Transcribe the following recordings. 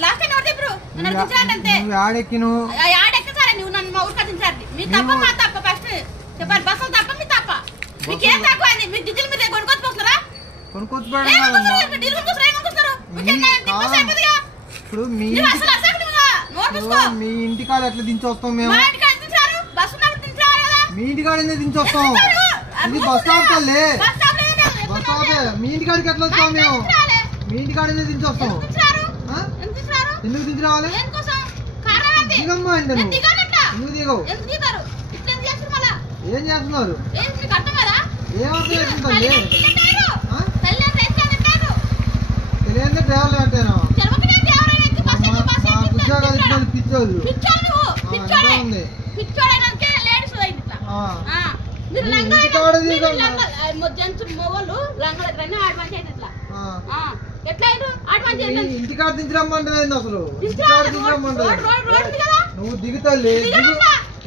Last time ఎవరు ఇప్పుడు నన్ను దించారంటే అంతే యాడెక్కిను యాడెక్కసారి నువ్వు నన్ను మా ఊరికి దించారు మీ తప్ప మా తప్ప ఫస్ట్ చెప్పాలి బస్సులు తప్ప మీ తప్ప మీకేం తక్కువ అయింది మీకు డీజిల్ మీద కొనుక్కొచ్చుకోస్తారా ఇప్పుడు మీ ఇంటికాడ ఎట్లా దించొస్తాం మేము మీ ఇంటికాడ ఎందుకు దించొస్తాం ఇది బస్ స్టాప్ తల్లే బస్ స్టాప్ మీ ఇంటికాడికి ఎట్లా వస్తాం మేము మీ ఇంటికాడ ఎందుకు దించొస్తాం ఎందుకు దించి రావాలి దిగమ్మా అంటే నువ్వు ఎందుకు దిగవు ఏం చేస్తున్నారు ఏమర్థం చేస్తుందండి తెలియదు డ్రైవర్లు కట్టాను ఉద్యోగాలు ఇచ్చిన పిచ్చోళ్ళు ఉంది ఇంటికాడ దించరమ్మంటే అసలు ఇంటికాడ దించరమ్మంటే నువ్వు దిగుతాలే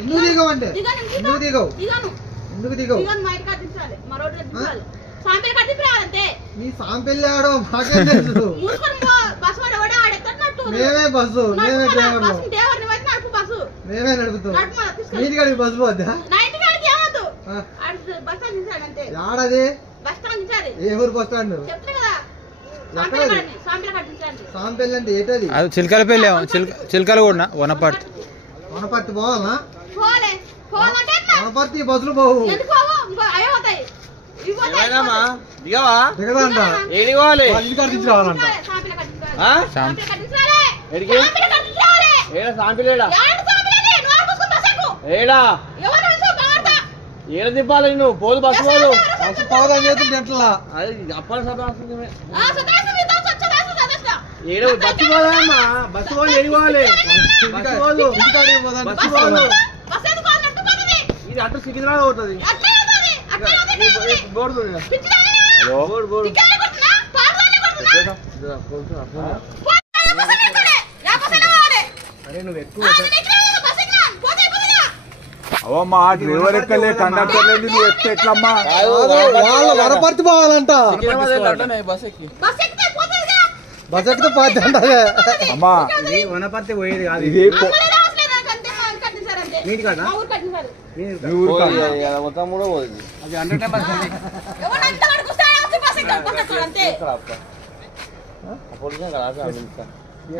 ఎందుకు దిగవంటే ఎందుకు దిగవు ఎందుకు దిగవు నీ సాంపెల్లి ఆడో మాకేం తెలుసు మేమే బస్సు మేమే డ్రైవర్లు మేమే నడుపుతాం నీటికాడికి బస్సు పోద్దా ఆడది ఏ ఊరు బస్ స్టాండ్ సాంపెల్లి అంటే ఏంటది చిలకలపల్లి చిలకలు కూడా వనపర్తి పోవాలా వనపర్తి బస్సులు పోవు దిగదంట ఇంటికాడ దించి రావాలంట ఏడ దింపాలి నువ్వు పోదు బస్సు పోదు బస్సు పోదని చేస్తుంటే ఎట్లా అప్పటి ఏడు బస్సు పోదమ్మా బస్సు పోదు ఏడిపోవాలి బస్సు పోదు బస్సు పోదు ఇది అటు సికింద్రాబాద్ పోతుంది బోర్డు అరే నువ్వు ఎక్కువ అవమ్మా డ్రైవర్ ఎక్కలే కండక్టర్ లేదు నువ్వు ఎక్కితే ఎట్లమ్మా వనపర్తి పోవాలంట బస్ ఎక్కితే పోతే అంటారే అమ్మా వనపర్తి పోయేది కాదు ఇది మొత్తం కూడా పోయింది అది 100%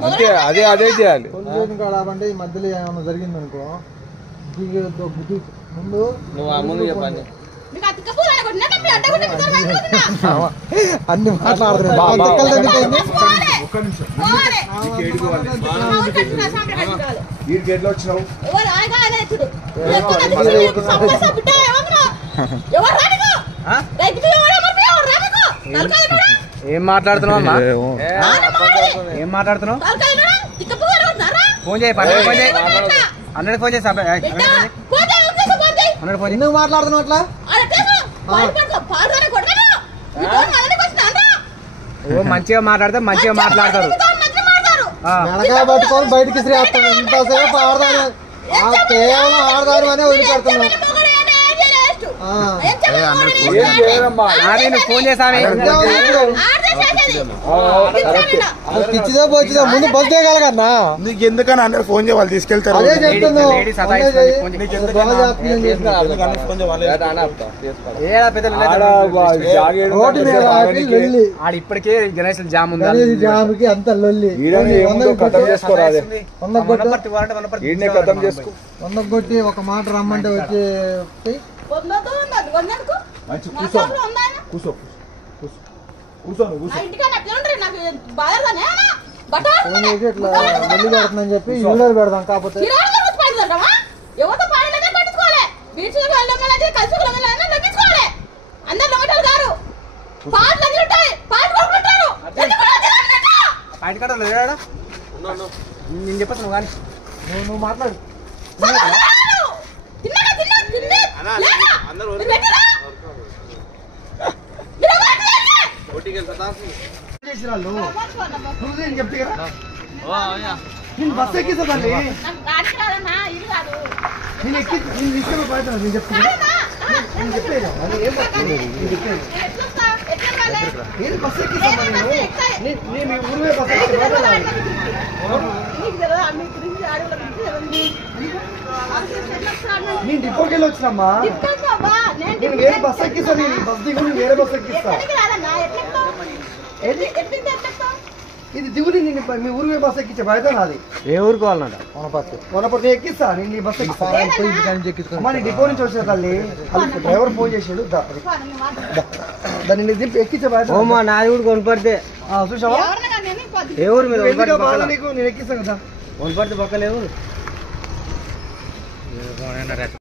అంతే అదే చేయాలి అంటే ఈ మధ్యలో ఏమన్నా జరిగింది అనుకో ముందు నువ్వు చెప్పండి అన్ని మాట్లాడుతున్నాయి ఏం మాట్లాడుతున్నావు ఏం మాట్లాడుతున్నావు ఫోన్ చేయి ఫోన్ చేయి అన్నది ఫోన్ చేసి ఎందుకు మాట్లాడుతున్నావు అట్లా మంచిగా మాట్లాడితే మంచిగా మాట్లాడతారు మెడకాయ పట్టుకొని బయటికి శ్రేస్తాం ఇంతసేపు ఆడదాని కేవలం ఆడదాని అనే వదిలిపెడుతున్నాం ఫోన్ చేసాను పిచ్చిదే పోచ్చిదే ముందు బస్ దిగలగన్నా నీకు ఎందుకని అందరు ఫోన్ చేయాలి తీసుకెళ్తారు అదే చెప్తున్నావు ఇప్పటికే గణేశ్ జామ్ ఉంది జామ్కి అంత లొల్లి కొట్టి ఒక మాట రమ్మంటే వచ్చి ఇట్లా వెళ్ళి పెడుతుందని చెప్పి యూడర్ పెడదాం కాకపోతే నేను చెప్పచ్చు నువ్వు కానీ నువ్వు మాట్లాడు చెప్తే కదా నేను బస్ ఎక్కిస్తాను నేను ఎక్కి నేను తీసుకెళ్ళి పోతాను నేను చెప్తాను నేను చెప్పేది నేను బస్ ఎక్కిస్తాను నేను ఊరివే బస్ ఎక్కి నేను డిపోకి వెళ్ళి వచ్చినమ్మా. నేను వేరే బస్ ఎక్కిస్తా, నేను బస్ దిగు, నేను వేరే బస్ ఎక్కిస్తా. ఇది దిగుని నేను మీ ఊరికి బస్ ఎక్కించే బయట నాది. ఏ ఊరికి వాళ్ళంట? వనపర్తి ఎక్కిస్తా, నేను ఈ బస్ ఎక్కిస్తా. అమ్మా నీ డిపో నుంచి వచ్చిన తల్లి, డ్రైవర్ ఫోన్ చేసాడు, దాన్ని దింపి ఎక్కించే బయట. ఓమా నాది కూడా కొనపడితే చూసావా? ఏ ఊరు మీద? నీకు నేను ఎక్కిస్తాను కదా. కొనపడితే పక్కలేవు.